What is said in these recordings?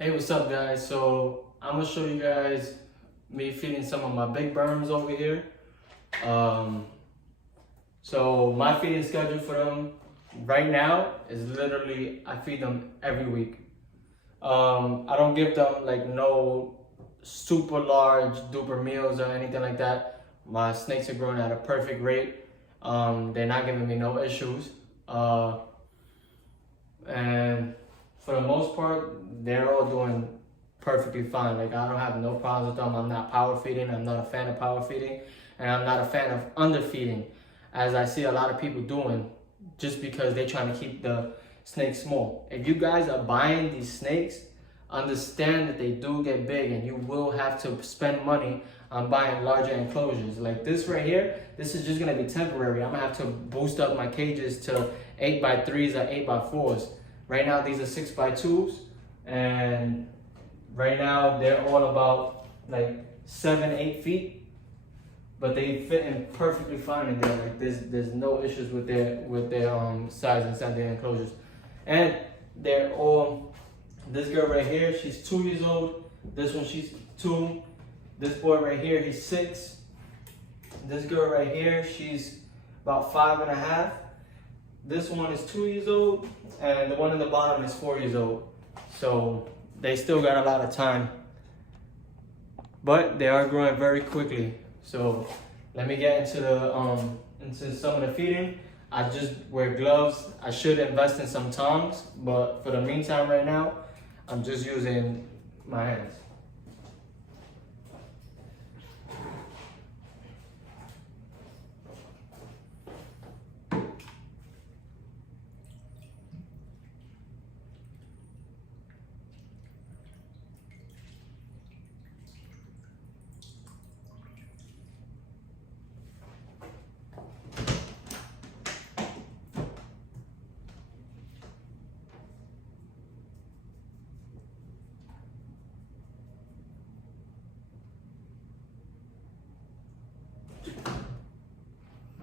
Hey, what's up guys? So I'm gonna show you guys me feeding some of my big berms over here. So my feeding schedule for them right now is literally I feed them every week. I don't give them like no super large duper meals or anything like that. My snakes are growing at a perfect rate. They're not giving me no issues. And for the most part, they're all doing perfectly fine. Like I don't have no problems with them. I'm not power feeding. I'm not a fan of power feeding, and I'm not a fan of underfeeding, as I see a lot of people doing, just because they're trying to keep the snakes small. If you guys are buying these snakes, understand that they do get big, and you will have to spend money on buying larger enclosures. Like this right here, this is just gonna be temporary. I'm gonna have to boost up my cages to 8x3s or 8x4s. Right now, these are 6x2s, and right now they're all about like 7-8 feet, but they fit in perfectly fine in there. Like there's no issues with their size inside their enclosures, and they're all. This girl right here, she's 2 years old. This one, she's 2. This boy right here, he's 6. This girl right here, she's about 5.5. This one is 2 years old, and the one in the bottom is 4 years old. So they still got a lot of time, but they are growing very quickly. So let me get into some of the feeding. I just wear gloves. I should invest in some tongs, but for the meantime right now, I'm just using my hands.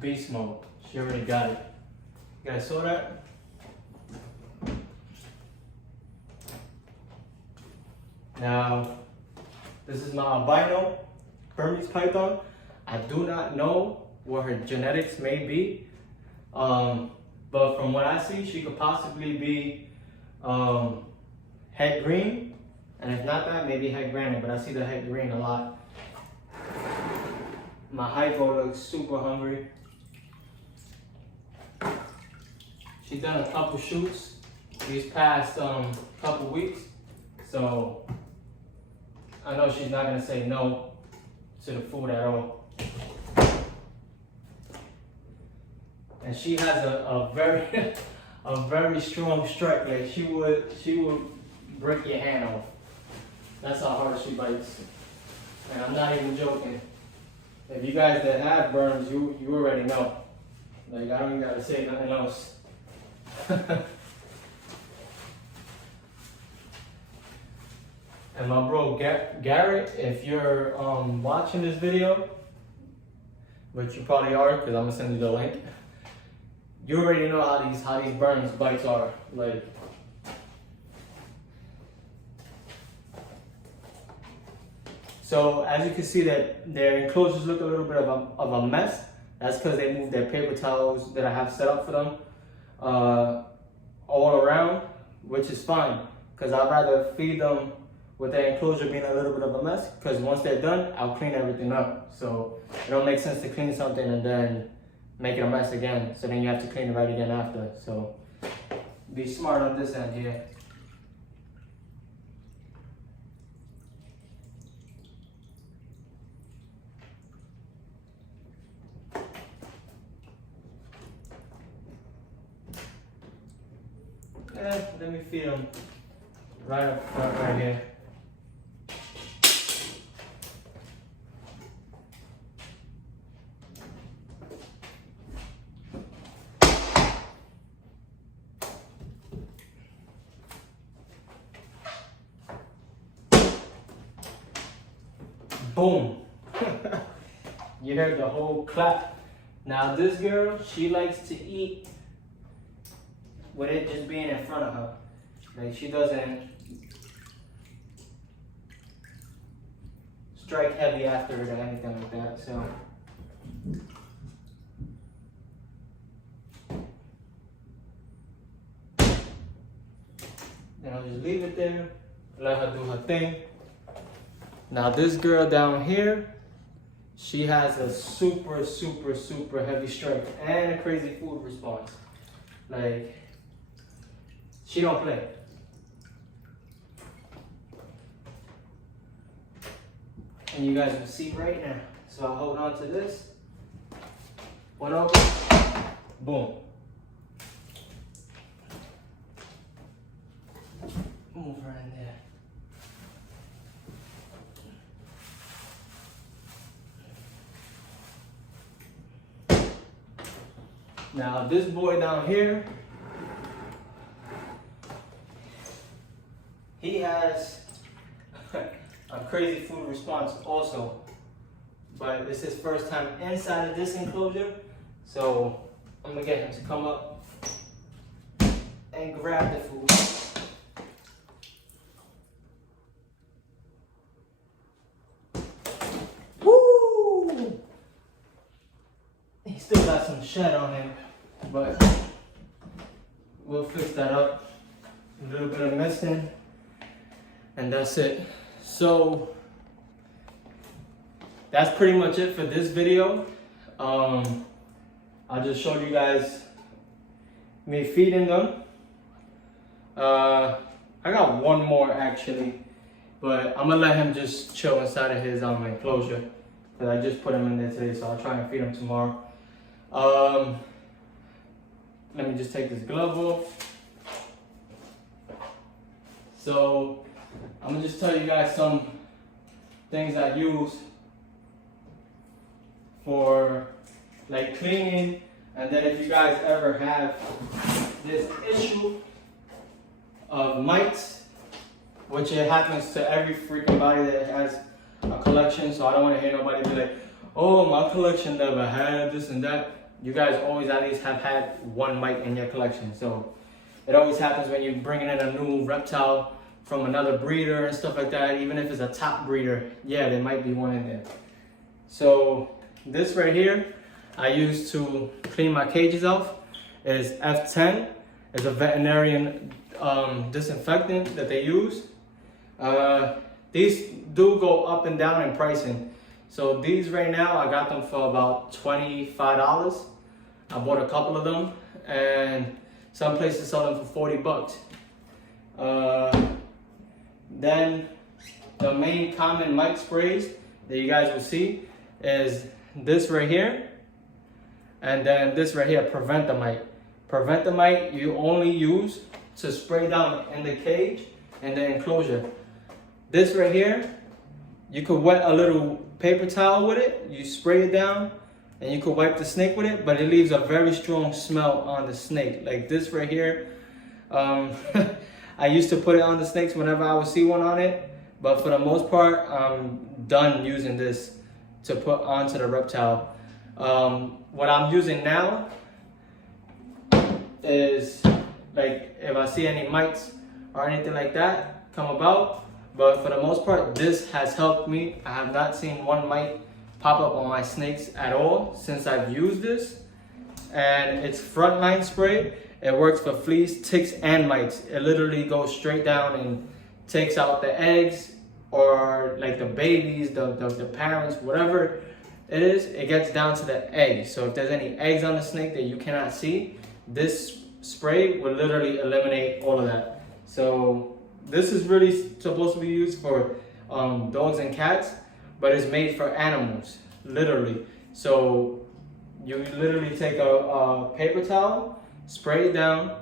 Beast mode. She already got it. You guys saw that? Now, this is my albino Burmese python. I do not know what her genetics may be, but from what I see, she could possibly be head green, and if not that, maybe head granite, but I see the head green a lot. My hypo looks super hungry. She's done a couple shoots these past couple weeks, so I know she's not gonna say no to the food at all. And she has a very a very strong strike. Like she would break your hand off. That's how hard she bites. And I'm not even joking. If you guys that have burns, you already know. Like I don't even gotta say nothing else. And my bro Garrett, if you're watching this video, which you probably are, because I'm gonna send you the link, you already know how these burns bites are. Like so, as you can see, that their enclosures look a little bit of a mess. That's because they moved their paper towels that I have set up for them all around, which is fine, because I'd rather feed them with their enclosure being a little bit of a mess, because once they're done, I'll clean everything up. So it don't make sense to clean something and then make it a mess again, so then you have to clean it right again after. So be smart on this end here. Let me feed them right up front, right here. Boom. You heard the whole clap. Now this girl, she likes to eat with it just being in front of her. Like she doesn't strike heavy after it or anything like that. So then I'll just leave it there, let her do her thing. Now this girl down here, she has a super, super, super heavy strike and a crazy food response. Like, she don't play. And you guys will see right now. So I'll hold on to this. One open, boom. Move her in there. Now this boy down here, he has a crazy food response also, but it's his first time inside of this enclosure, so I'm gonna get him to come up and grab the food. Woo! He still got some shed on him, but we'll fix that up. A little bit of missing, and that's it. So that's pretty much it for this video. I just showed you guys me feeding them. I got one more actually, but I'm gonna let him just chill inside of his enclosure because I just put him in there today, so I'll try and feed him tomorrow. Let me just take this glove off. So I'm gonna just tell you guys some things I use for like cleaning, and then if you guys ever have this issue of mites, which it happens to every freaking body that has a collection, so I don't want to hear nobody be like, oh, my collection never had this and that. You guys always at least have had one mite in your collection. So it always happens when you're bringing in a new reptile from another breeder and stuff like that. Even if it's a top breeder, yeah, there might be one in there. So this right here, I use to clean my cages off, is F10. It's a veterinarian disinfectant that they use. These do go up and down in pricing. So these right now, I got them for about $25. I bought a couple of them, and some places sell them for 40 bucks. Then the main common mite sprays that you guys will see is this right here, and then this right here, prevent the mite. Prevent the mite you only use to spray down in the cage and the enclosure. This right here, you could wet a little paper towel with it, you spray it down, and you could wipe the snake with it, but it leaves a very strong smell on the snake. Like this right here, I used to put it on the snakes whenever I would see one on it, but for the most part, I'm done using this to put onto the reptile. What I'm using now is, like, if I see any mites or anything like that come about, but for the most part, this has helped me. I have not seen one mite pop up on my snakes at all since I've used this. And it's frontline spray. It works for fleas, ticks, and mites. It literally goes straight down and takes out the eggs, or like the babies, the parents, whatever it is, it gets down to the eggs. So if there's any eggs on the snake that you cannot see, this spray will literally eliminate all of that. So this is really supposed to be used for dogs and cats, but it's made for animals, literally. So you literally take a paper towel, spray it down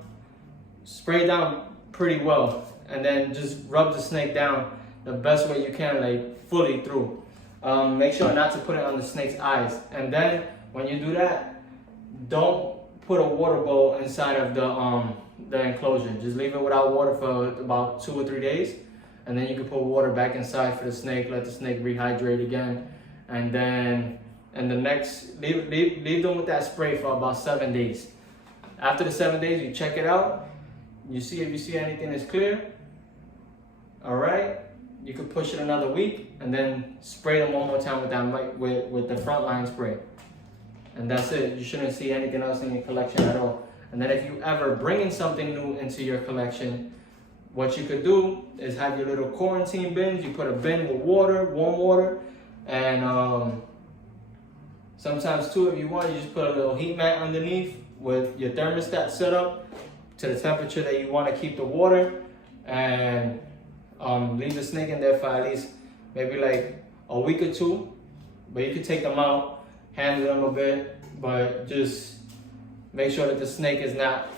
pretty well, and then just rub the snake down the best way you can, like fully through. Make sure not to put it on the snake's eyes. And then when you do that, don't put a water bowl inside of the enclosure. Just leave it without water for about 2 or 3 days, and then you can put water back inside for the snake, let the snake rehydrate again, and then leave them with that spray for about 7 days. After the 7 days, you check it out, you see if you see anything is clear. All right, you could push it another week and then spray them one more time with that with the frontline spray. And that's it. You shouldn't see anything else in your collection at all. And then if you ever bring in something new into your collection, what you could do is have your little quarantine bins. You put a bin with water, warm water, and sometimes too, if you want, you just put a little heat mat underneath with your thermostat set up to the temperature that you want to keep the water, and leave the snake in there for at least maybe like a week or two. But you can take them out, handle them a bit, but just make sure that the snake is not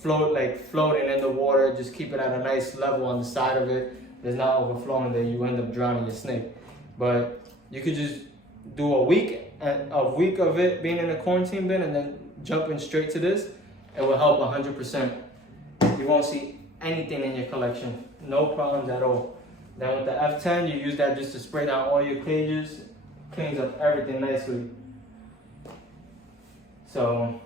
floating in the water. Just keep it at a nice level on the side of it. It's not overflowing that you end up drowning your snake. But you could just do a week of it being in a quarantine bin and then jumping straight to this. It will help 100%. You won't see anything in your collection. No problems at all. Then with the F10, you use that just to spray down all your cages. Cleans up everything nicely. So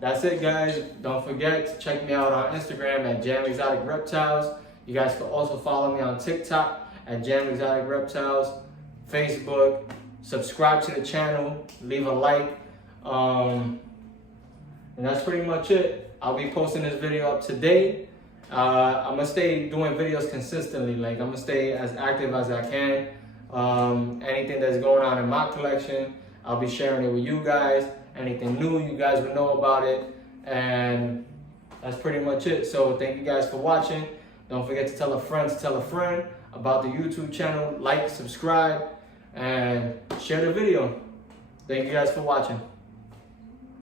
that's it, guys. Don't forget to check me out on Instagram at Jam Exotic Reptiles. You guys can also follow me on TikTok at Jam Exotic Reptiles, Facebook. Subscribe to the channel, leave a like, and that's pretty much it. I'll be posting this video up today. I'm gonna stay doing videos consistently. Like, I'm gonna stay as active as I can. Anything that's going on in my collection, I'll be sharing it with you guys. Anything new, you guys will know about it. And that's pretty much it. So thank you guys for watching. Don't forget to tell a friend about the YouTube channel. Like, subscribe, and share the video. Thank you guys for watching.